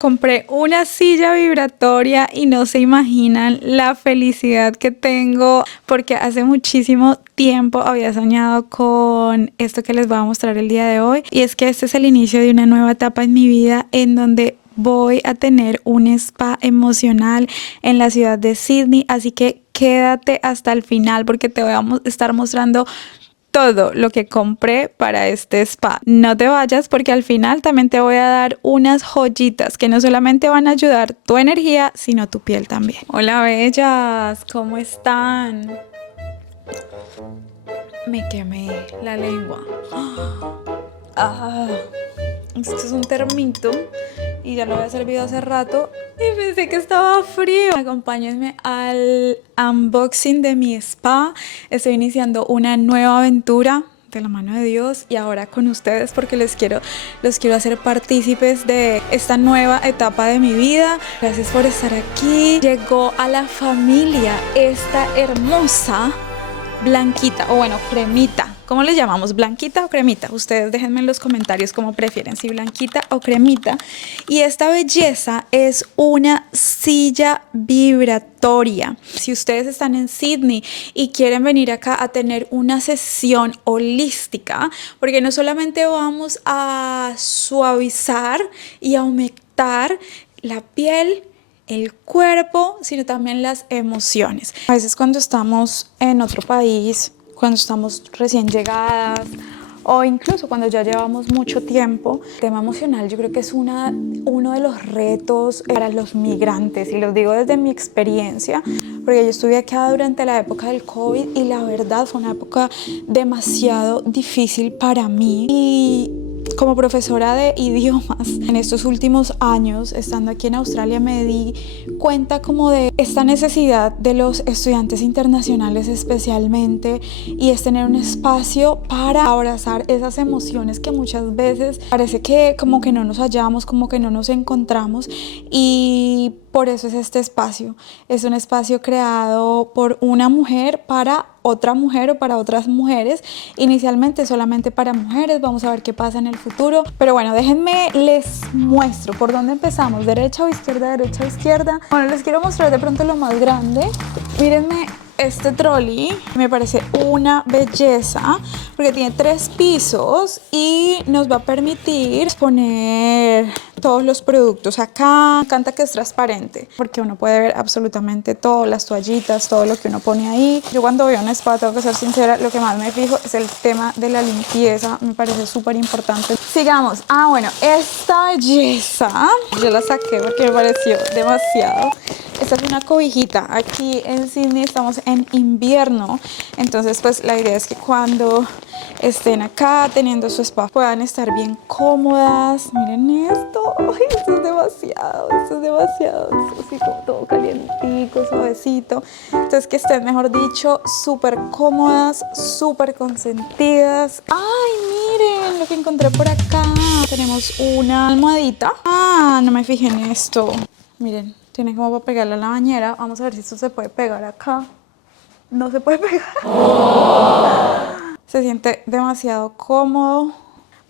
Compré una silla vibratoria y no se imaginan la felicidad que tengo porque hace muchísimo tiempo había soñado con esto que les voy a mostrar el día de hoy, y es que este es el inicio de una nueva etapa en mi vida en donde voy a tener un spa emocional en la ciudad de Sydney, así que quédate hasta el final porque te voy a estar mostrando todo lo que compré para este spa. No te vayas porque al final también te voy a dar unas joyitas que no solamente van a ayudar tu energía, sino tu piel también. Hola bellas, ¿cómo están? Me quemé la lengua. Ah, esto es un termito y ya lo había servido hace rato y pensé que estaba frío. Acompáñenme al unboxing de mi spa. Estoy iniciando una nueva aventura de la mano de Dios y ahora con ustedes porque los quiero hacer partícipes de esta nueva etapa de mi vida. Gracias por estar aquí. Llegó a la familia esta hermosa blanquita, o bueno, cremita. ¿Cómo le llamamos? ¿Blanquita o cremita? Ustedes déjenme en los comentarios cómo prefieren, si blanquita o cremita. Y esta belleza es una silla vibratoria. Si ustedes están en Sydney y quieren venir acá a tener una sesión holística, porque no solamente vamos a suavizar y aumentar la piel, el cuerpo, sino también las emociones. A veces cuando estamos en otro país, cuando estamos recién llegadas o incluso cuando ya llevamos mucho tiempo, el tema emocional yo creo que es uno de los retos para los migrantes, y lo digo desde mi experiencia, porque yo estuve acá durante la época del COVID y la verdad fue una época demasiado difícil para mí. Y como profesora de idiomas, en estos últimos años, estando aquí en Australia, me di cuenta como de esta necesidad de los estudiantes internacionales especialmente, y es tener un espacio para abrazar esas emociones que muchas veces parece que como que no nos hallamos, como que no nos encontramos, y por eso es este espacio. Es un espacio creado por una mujer para otra mujer o para otras mujeres, inicialmente solamente para mujeres. Vamos a ver qué pasa en el futuro, pero bueno, déjenme les muestro por dónde empezamos, derecha o izquierda, derecha o izquierda. Bueno, les quiero mostrar de pronto lo más grande. Mírenme este trolley, me parece una belleza porque tiene 3 pisos y nos va a permitir poner todos los productos acá. Me encanta que es transparente porque uno puede ver absolutamente todo, las toallitas, todo lo que uno pone ahí. Yo cuando voy a un spa, tengo que ser sincera, lo que más me fijo es el tema de la limpieza, me parece súper importante. Sigamos. Bueno, esta belleza yo la saqué porque me pareció demasiado. Esta es una cobijita. Aquí en Sydney estamos en invierno, entonces pues la idea es que cuando estén acá teniendo su spa puedan estar bien cómodas. Miren esto. Ay, esto es demasiado, esto es demasiado. Esto es así como todo calientico, suavecito. Entonces que estén, mejor dicho, súper cómodas, súper consentidas. Ay, miren lo que encontré por acá. Tenemos una almohadita. No me fijé en esto. Miren, tiene como para pegarla a la bañera. Vamos a ver si esto se puede pegar acá. No se puede pegar. Se siente demasiado cómodo.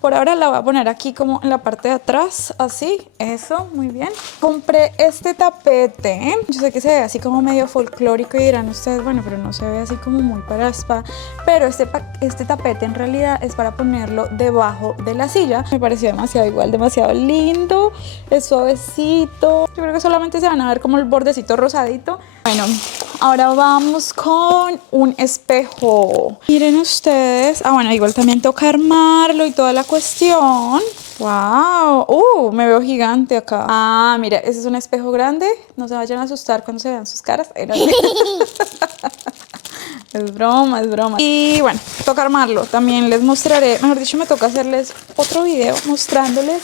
Por ahora la voy a poner aquí como en la parte de atrás, así, eso, muy bien. Compré este tapete, yo sé que se ve así como medio folclórico y dirán ustedes, bueno, pero no se ve así como muy para spa, pero este tapete en realidad es para ponerlo debajo de la silla. Me pareció demasiado igual, demasiado lindo, es suavecito. Yo creo que solamente se van a ver como el bordecito rosadito. Bueno, ahora vamos con un espejo. Miren ustedes. Bueno, igual también toca armarlo y toda la cuestión. ¡Wow! Me veo gigante acá. Mira, ese es un espejo grande. No se vayan a asustar cuando se vean sus caras. Es broma, es broma. Y bueno, toca armarlo. También les mostraré, mejor dicho, me toca hacerles otro video mostrándoles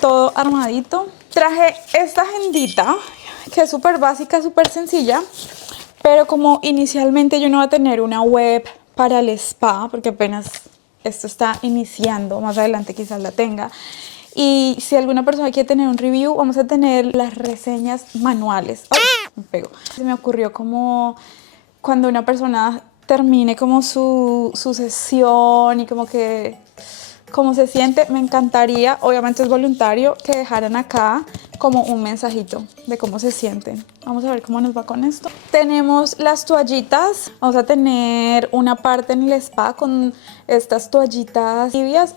todo armadito. Traje esta agendita, que es súper básica, súper sencilla, pero como inicialmente yo no voy a tener una web para el spa, porque apenas esto está iniciando, más adelante quizás la tenga, y si alguna persona quiere tener un review, vamos a tener las reseñas manuales. ¡Ay! Me pego. Se me ocurrió como cuando una persona termine como su sesión y como que cómo se siente. Me encantaría, obviamente es voluntario, que dejaran acá como un mensajito de cómo se sienten. Vamos a ver cómo nos va con esto. Tenemos las toallitas. Vamos a tener una parte en el spa con estas toallitas tibias.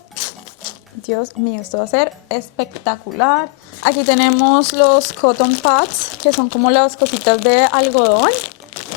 Dios mío, esto va a ser espectacular. Aquí tenemos los cotton pads, que son como las cositas de algodón,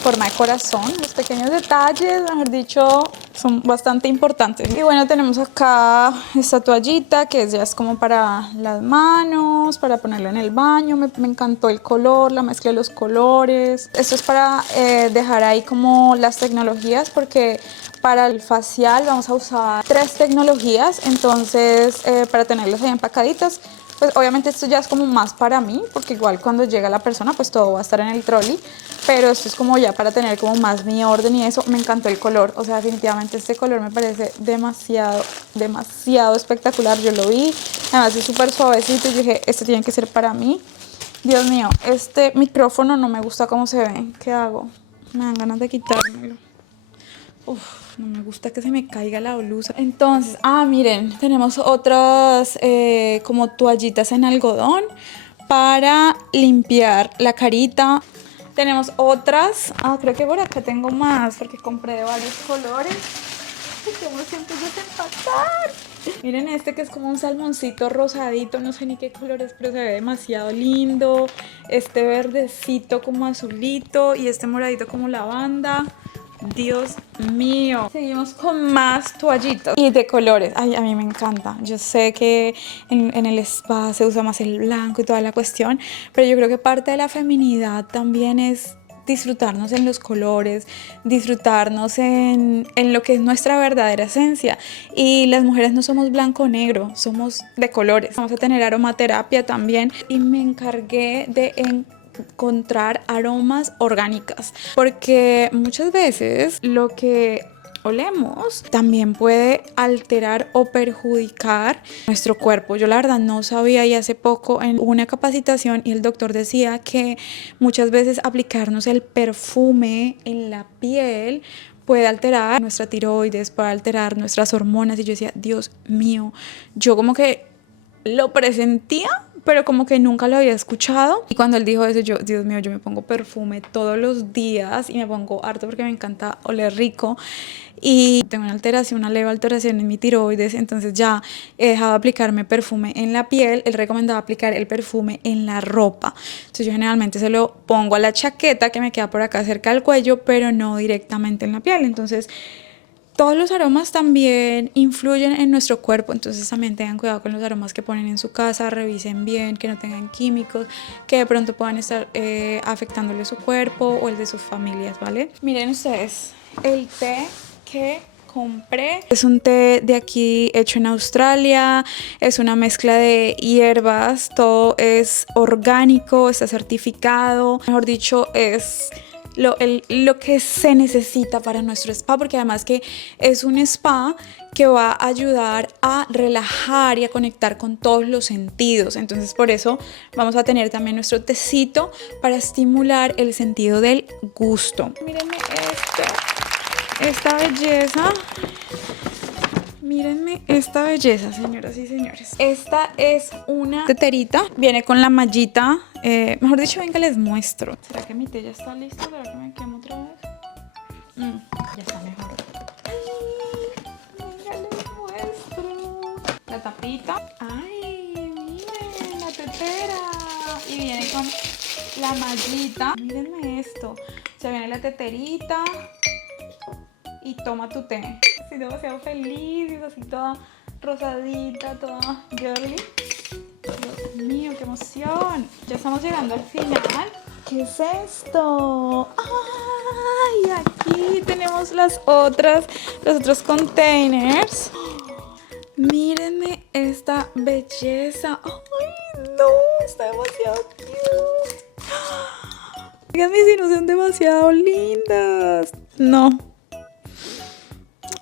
forma de corazón. Los pequeños detalles, mejor dicho, son bastante importantes. Y bueno, tenemos acá esta toallita que ya es como para las manos, para ponerlo en el baño. Me encantó el color, la mezcla de los colores. Esto es para dejar ahí como las tecnologías, porque para el facial vamos a usar 3 tecnologías, entonces para tenerlas ahí empacaditas. Pues obviamente esto ya es como más para mí, porque igual cuando llega la persona pues todo va a estar en el trolley, pero esto es como ya para tener como más mi orden y eso. Me encantó el color, o sea, definitivamente este color me parece demasiado, demasiado espectacular. Yo lo vi, además es súper suavecito y dije, este tiene que ser para mí. Dios mío, este micrófono no me gusta cómo se ve. ¿Qué hago? Me dan ganas de quitármelo. Uf, no me gusta que se me caiga la blusa. Entonces, miren, tenemos otras como toallitas en algodón para limpiar la carita. Tenemos otras, creo que por acá tengo más porque compré de varios colores. Ay, qué emoción que es empacar. Miren este que es como un salmoncito rosadito, no sé ni qué color es, pero se ve demasiado lindo. Este verdecito como azulito y este moradito como lavanda. Dios mío. Seguimos con más toallitas y de colores. Ay, a mí me encanta. Yo sé que en el spa se usa más el blanco y toda la cuestión, pero yo creo que parte de la feminidad también es disfrutarnos en los colores, disfrutarnos en lo que es nuestra verdadera esencia. Y las mujeres no somos blanco o negro, somos de colores. Vamos a tener aromaterapia también y me encargué de encontrar aromas orgánicas, porque muchas veces lo que olemos también puede alterar o perjudicar nuestro cuerpo. Yo la verdad no sabía, y hace poco en una capacitación y el doctor decía que muchas veces aplicarnos el perfume en la piel puede alterar nuestra tiroides, puede alterar nuestras hormonas, y yo decía, Dios mío, yo como que lo presentía, pero como que nunca lo había escuchado. Y cuando él dijo eso, yo, Dios mío, yo me pongo perfume todos los días y me pongo harto porque me encanta oler rico. Y tengo una leve alteración en mi tiroides, entonces ya he dejado de aplicarme perfume en la piel. Él recomendaba aplicar el perfume en la ropa. Entonces yo generalmente se lo pongo a la chaqueta que me queda por acá cerca del cuello, pero no directamente en la piel. Entonces todos los aromas también influyen en nuestro cuerpo, entonces también tengan cuidado con los aromas que ponen en su casa, revisen bien que no tengan químicos que de pronto puedan estar afectándole su cuerpo o el de sus familias, ¿vale? Miren ustedes, el té que compré es un té de aquí hecho en Australia, es una mezcla de hierbas, todo es orgánico, está certificado, mejor dicho, es lo que se necesita para nuestro spa, porque además que es un spa que va a ayudar a relajar y a conectar con todos los sentidos. Entonces por eso vamos a tener también nuestro tecito para estimular el sentido del gusto. Mírenme esta belleza. Mírenme esta belleza, señoras y señores. Esta es una teterita. Viene con la mallita. Mejor dicho, venga, les muestro. ¿Será que mi té ya está listo? ¿Será que me quemo otra vez? Ya está mejor. Venga, les muestro. La tapita. Ay, miren, la tetera. Y viene con la mallita. Mírenme esto. Se viene la teterita. Y toma tu té. Estoy demasiado feliz, es así toda rosadita, toda girly. Dios mío, qué emoción. Ya estamos llegando al final. ¿Qué es esto? ¡Ay! Aquí tenemos los otros containers. Mírenme esta belleza. ¡Ay, no! Está demasiado cute. Díganme si no son demasiado lindas. No.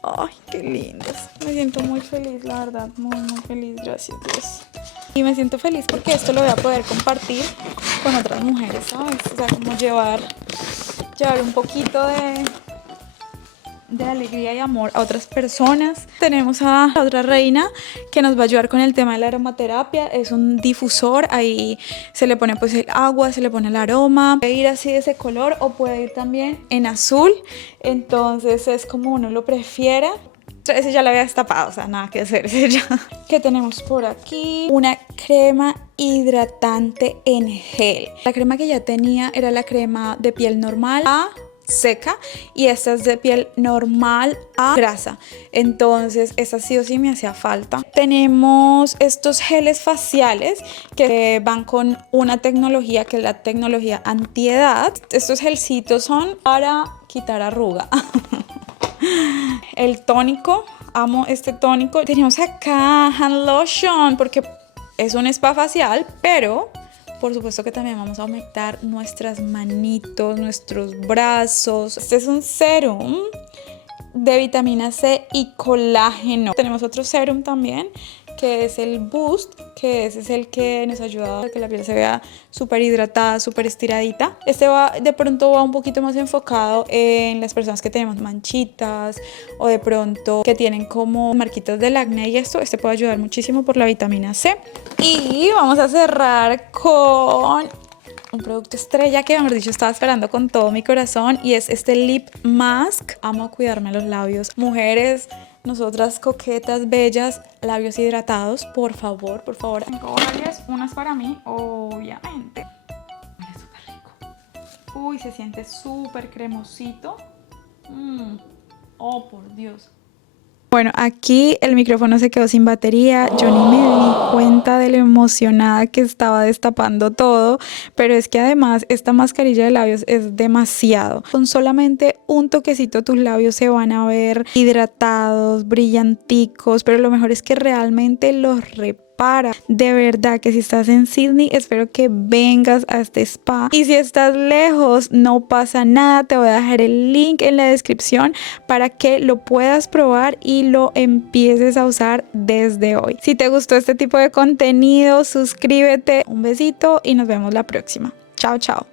Ay, qué lindas. Me siento muy feliz, la verdad, muy, muy feliz, gracias Dios. Y me siento feliz porque esto lo voy a poder compartir con otras mujeres, ¿sabes? O sea, como llevar un poquito de alegría y amor a otras personas. Tenemos a la otra reina que nos va a ayudar con el tema de la aromaterapia. Es un difusor, ahí se le pone pues el agua, se le pone el aroma. Puede ir así de ese color o puede ir también en azul, entonces es como uno lo prefiera. Ese ya lo había destapado, o sea, nada que hacer, ese ya. ¿Qué tenemos por aquí? Una crema hidratante en gel. La crema que ya tenía era la crema de piel normal a seca y esta es de piel normal a grasa, entonces esta sí o sí me hacía falta. Tenemos estos geles faciales que van con una tecnología que es la tecnología antiedad. Estos gelcitos son para quitar arruga. El tónico, amo este tónico. Tenemos acá hand lotion porque es un spa facial, pero por supuesto que también vamos a aumentar nuestras manitos, nuestros brazos. Este es un serum de vitamina C y colágeno. Tenemos otro serum también, que es el Boost, que ese es el que nos ayuda a que la piel se vea súper hidratada, súper estiradita. Este de pronto va un poquito más enfocado en las personas que tenemos manchitas o de pronto que tienen como marquitas del acné y esto. Este puede ayudar muchísimo por la vitamina C. Y vamos a cerrar con un producto estrella que, mejor dicho, estaba esperando con todo mi corazón y es este lip mask. Amo cuidarme los labios. Mujeres, nosotras coquetas, bellas, labios hidratados, por favor, por favor. Tengo varias, unas para mí, obviamente. Mira, súper rico. Uy, se siente súper cremosito. Oh, por Dios. Bueno, aquí el micrófono se quedó sin batería, yo ni me di cuenta de lo emocionada que estaba destapando todo, pero es que además esta mascarilla de labios es demasiado. Con solamente un toquecito tus labios se van a ver hidratados, brillanticos, pero lo mejor es que realmente los repara. De verdad que si estás en Sydney, espero que vengas a este spa. Y si estás lejos, no pasa nada. Te voy a dejar el link en la descripción para que lo puedas probar y lo empieces a usar desde hoy. Si te gustó este tipo de contenido, suscríbete. Un besito y nos vemos la próxima. Chao, chao.